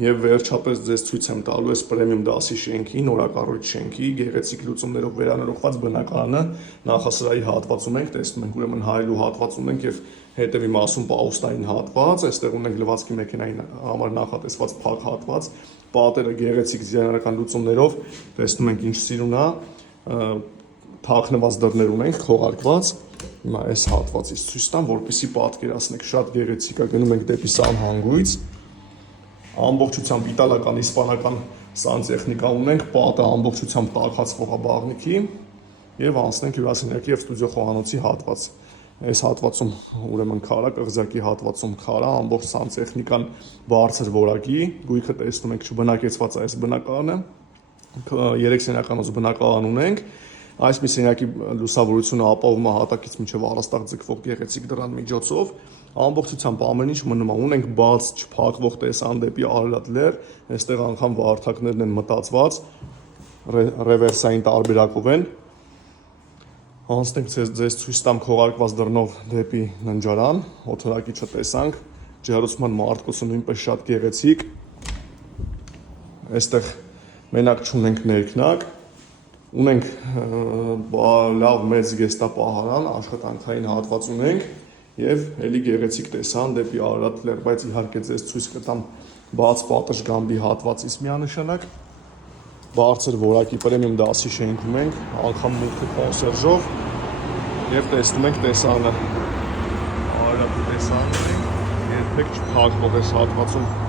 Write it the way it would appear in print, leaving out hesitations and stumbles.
Եվ վերջապես ձեզ ցույց եմ տալու այս պրեմիում դասի շենքի, նորակառույց շենքի գեղեցիկ լուծումներով վերանորոգված բնակարանը նախասրահի հատվածում ենք, տեսնում ենք ուրեմն հայելու հատված ունենք եւ հետևի մասում պաուստային հատված, այստեղ ունենք լվացքի մեքենայի համար նախատեսված փակ հատված, պատերը գեղեցիկ դիզայներական լուծումներով, տեսնում ենք ինչ սիրուն է, թաքնված դռներ ունենք, քողարկված։ Հիմա այս հատվածից ցույց տամ, որպեսզի պատկերացնեք, շատ գեղեցիկ է, գնում ենք դեպի սանհանգույց։ Ամբողջությամբ իտալական, իսպանական սանտեխնիկա ունենք, պատը ամբողջությամբ տաքացվող բաղնիքի եւ անցնենք հյուրասենյակի եւ ստուդիո խոհանոցի հատված։ Այս հատվածում ուրեմն քարա, կղզյակի հատվածում քարա, ամբողջ սանտեխնիկան բարձր որակի, գույքը տեսնում եք չբնակեցված այս բնակարանը, 3 սենյականոց բնակարան ունենք, այս մի սենյակի լուսավորությունը ապահովում է հատակից մինչև առաստաղ ձգվող գեղեցիկ դռան միջոցով, ամբողջությամբ ամեն ինչ մնում է, ունենք բաց չփակվող տեսան դեպի Արարատ լեռ, այստեղ անգամ վարդակներն են մտածված, ռևերսային տարբերակով են։ Անցնենք ձեզ ցույց տամ քողարկված դռնով դեպի ննջարան, օթորակիչը տեսանք, ջերուցման մարտկոցը նույնպես շատ գեղեցիկ։ Այստեղ մենակ չունենք ներքնակ, ունենք լավ մեծ գեստապահարան, աշխատանքային հատված ունենք եւ էլի գեղեցիկ տեսան դեպի Արարատ լեռ, բայց իհարկե ձեզ ցույց կտամ բաց պատշգամբի հատվածից միանշանակ։ Բարձր որակի պրեմիում դասի շենքում ենք, անգամ մուտքը կոնսերժով եւ տեսնում ենք տեսանը։ Արարատի տեսանն ենք, երբեք չփակվող այս հատվածում